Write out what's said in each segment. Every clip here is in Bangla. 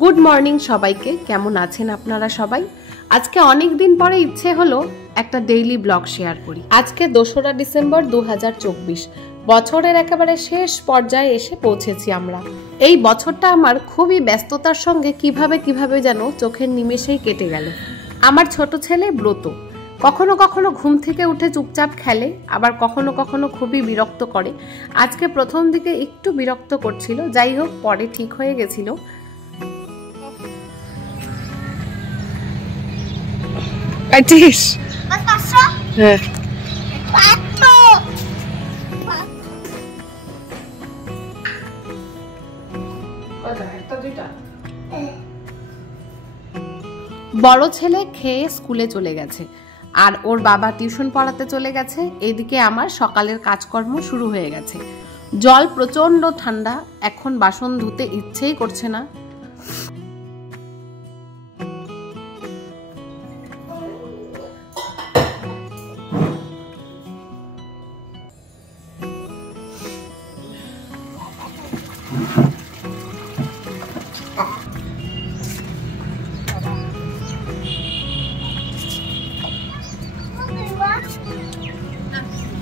গুড মর্নিং সবাইকে। কেমন আছেন আপনারা সবাই? আজকে অনেক দিন পরে ইচ্ছে হলো একটা ডেইলি ব্লগ শেয়ার করি। আজকে 2রা ডিসেম্বর 2024, বছরের একেবারে শেষ পর্যায়ে এসে পৌঁছেছি আমরা। এই বছরটা আমার খুবই ব্যস্ততার সঙ্গে কিভাবে যেন চোখের নিমেষেই কেটে গেল। আমার ছোট ছেলে ব্রত কখনো কখনো ঘুম থেকে উঠে চুপচাপ খেলে, আবার কখনো কখনো খুবই বিরক্ত করে। আজকে প্রথম দিকে একটু বিরক্ত করছিল, যাই হোক পরে ঠিক হয়ে গেছিল। বড় ছেলে খেয়ে স্কুলে চলে গেছে, আর ওর বাবা টিউশন পড়াতে চলে গেছে। এদিকে আমার সকালের কাজকর্ম শুরু হয়ে গেছে। জল প্রচন্ড ঠান্ডা, এখন বাসন ধুতে ইচ্ছেই করছে না।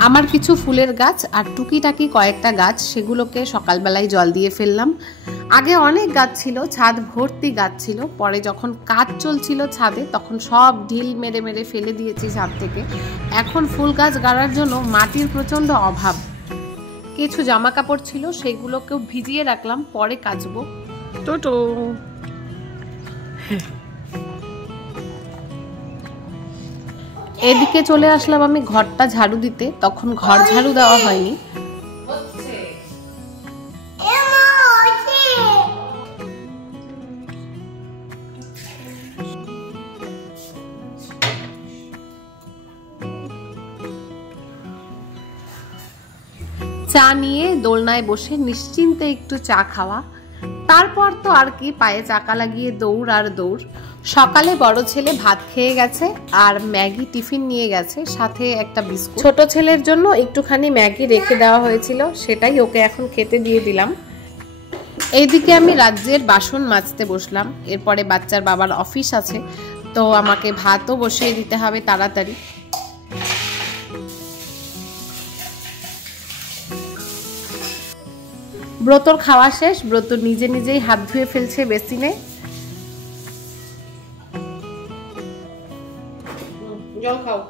আমার কিছু ফুলের গাছ আর টুকিটাকি কয়েকটা গাছ, সেগুলোকে সকালবেলায় জল দিয়ে ফেললাম। আগে অনেক গাছ ছিল, ছাদ ভর্তি গাছ ছিল। পরে যখন কাজ চলছিল ছাদে, তখন সব ঢিল মেরে মেরে ফেলে দিয়েছি ছাদ থেকে। এখন ফুল গাছ গাড়ার জন্য মাটির প্রচন্ড অভাব। কিছু জামা কাপড় ছিল, সেগুলোকেও ভিজিয়ে রাখলাম, পরে কাচবো। টোটো এদিকে চলে আসলাম আমি ঘরটা ঝাড়ু দিতে, তখন ঘর ঝাড়ু দেওয়া হয়নি। চা নিয়ে দোলনায় বসে নিশ্চিন্তে একটু চা খাওয়া, তারপর তো আর কি, পায়ে চাকা লাগিয়ে দৌড় আর দৌড়। সকালে বড় ছেলে ভাত খেয়ে গেছে আর ম্যাগি টিফিন নিয়ে গেছে, সাথে একটা বিস্কুট। ছোট ছেলের জন্য একটুখানি ম্যাগি রেখে দেওয়া হয়েছিল, সেটাই ওকে এখন খেতে দিয়ে দিলাম। এইদিকে আমি রাজ্যের বাসন মাজতে বসলাম। এরপরে বাচ্চার বাবার অফিস আছে, তো আমাকে ভাতও বসিয়ে দিতে হবে তাড়াতাড়ি। ব্রতর খাওয়া শেষ, ব্রত নিজে নিজেই হাত ধুয়ে ফেলছে বেসিনে। জল খাও।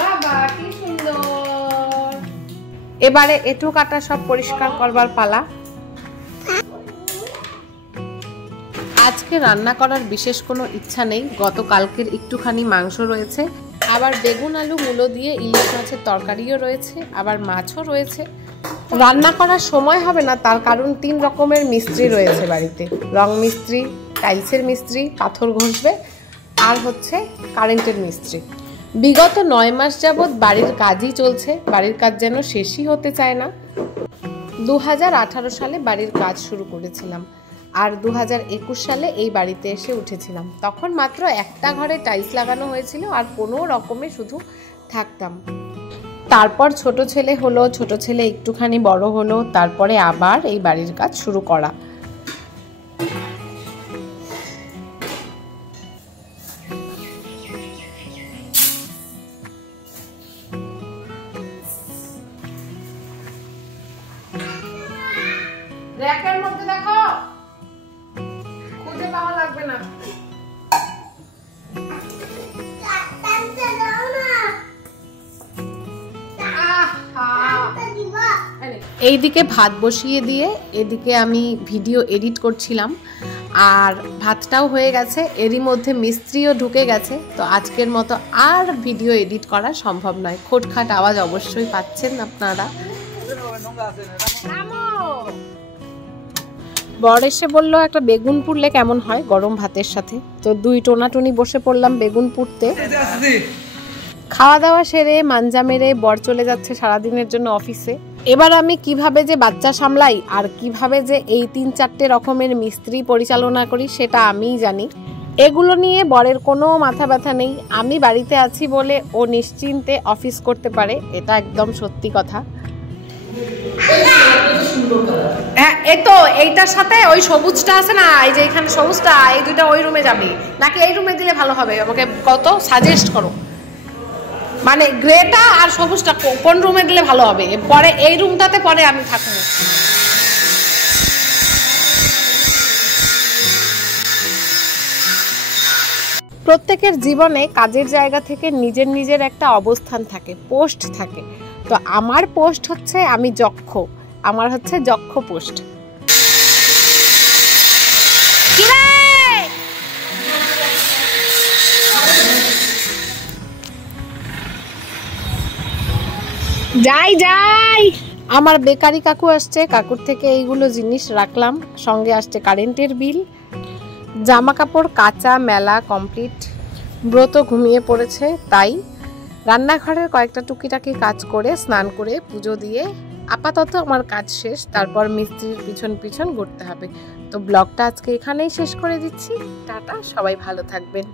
বাবা কি সুন্দর। এবারে এঁটো কাটা সব পরিষ্কার করবার পালা। আজকে রান্না করার বিশেষ কোনো ইচ্ছা নেই, গতকালকের একটুখানি মাংস রয়েছে, আবার বেগুন আলু মূলো দিয়ে ইলিশ মাছের তরকারিও রয়েছে, আবার মাছও রয়েছে। রান্না করার সময় হবে না, তার কারণ 3 রকমের মিস্ত্রি রয়েছে বাড়িতে। রং মিস্ত্রি, টাইলসের মিস্ত্রি, পাথর ঘষবে, আর হচ্ছে কারেন্টের মিস্ত্রি। বিগত 9 মাস যাবৎ বাড়ির কাজই চলছে, বাড়ির কাজ যেন শেষই হতে চায় না। 2018 সালে বাড়ির কাজ শুরু করেছিলাম, আর 2021 সালে এই বাড়িতে এসে উঠেছিলাম। তখন মাত্র একটা ঘরে টাইলস লাগানো হয়েছিল, আর কোনো রকমে শুধু থাকতাম। তারপর ছোট ছেলে হলো, ছোট ছেলে একটুখানি বড় হলো, তারপরে আবার এই বাড়ির কাজ শুরু করা। র্যাকের মধ্যে দেখো, খুঁজে পাওয়া লাগবে না। এইদিকে ভাত বসিয়ে দিয়ে এদিকে আমি ভিডিও এডিট করছিলাম, আর ভাতটাও হয়ে গেছে। এরই মধ্যে মিস্ত্রিও ঢুকে গেছে, তো আজকের মতো আর ভিডিও এডিট করা সম্ভব নয়। খোটখাট আওয়াজ অবশ্যই পাচ্ছেন আপনারা। বর এসে বললো একটা বেগুন পুড়লে কেমন হয় গরম ভাতের সাথে, তো 2 টোনাটুনি বসে পড়লাম বেগুন পুড়তে। খাওয়া দাওয়া সেরে মাঞ্জা মেরে বর চলে যাচ্ছে সারাদিনের জন্য অফিসে। এবার আমি কিভাবে যে বাচ্চা সামলাই আর কিভাবে যে এই 3-4টে রকমের মিস্ত্রি পরিচালনা করি সেটা আমিই জানি। এগুলো নিয়ে বরের কোনো মাথা ব্যথা নেই। আমি বাড়িতে আছি বলে ও নিশ্চিন্তে অফিস করতে পারে, এটা একদম সত্যি কথা। হ্যাঁ, এই তো এইটার সাথে ওই সবুজটা আছে না, এই যে এখানে সবুজটা, এই দুইটা ওই রুমে যাবে নাকি এই রুমে দিলে ভালো হবে? আমাকে কত সাজেস্ট করো, মানে গ্রেটা আর সবুজটা কোন রুমে দিলে ভালো হবে? পরে এই রুমটাতে পরে আমি থাকবো। প্রত্যেকের জীবনে কাজের জায়গা থেকে নিজের নিজের একটা অবস্থান থাকে, পোস্ট থাকে। তো আমার পোস্ট হচ্ছে আমি যক্ষ, আমার হচ্ছে যক্ষ পোস্ট। যাই যাই, আমার বেকারি কাকু আসছে, কাকুর থেকে এইগুলো জিনিস রাখলাম, সঙ্গে আসছে কারেন্টের বিল। জামা কাপড় কাঁচা মেলা কমপ্লিট। ব্রত ঘুমিয়ে পড়েছে, তাই রান্নাঘরের কয়েকটা টুকিটাকি কাজ করে স্নান করে পুজো দিয়ে আপাতত আমার কাজ শেষ। তারপর মিস্ত্রির পিছন পিছন ঘুরতে হবে। তো ব্লগটা আজকে এখানেই শেষ করে দিচ্ছি। টাটা, সবাই ভালো থাকবেন।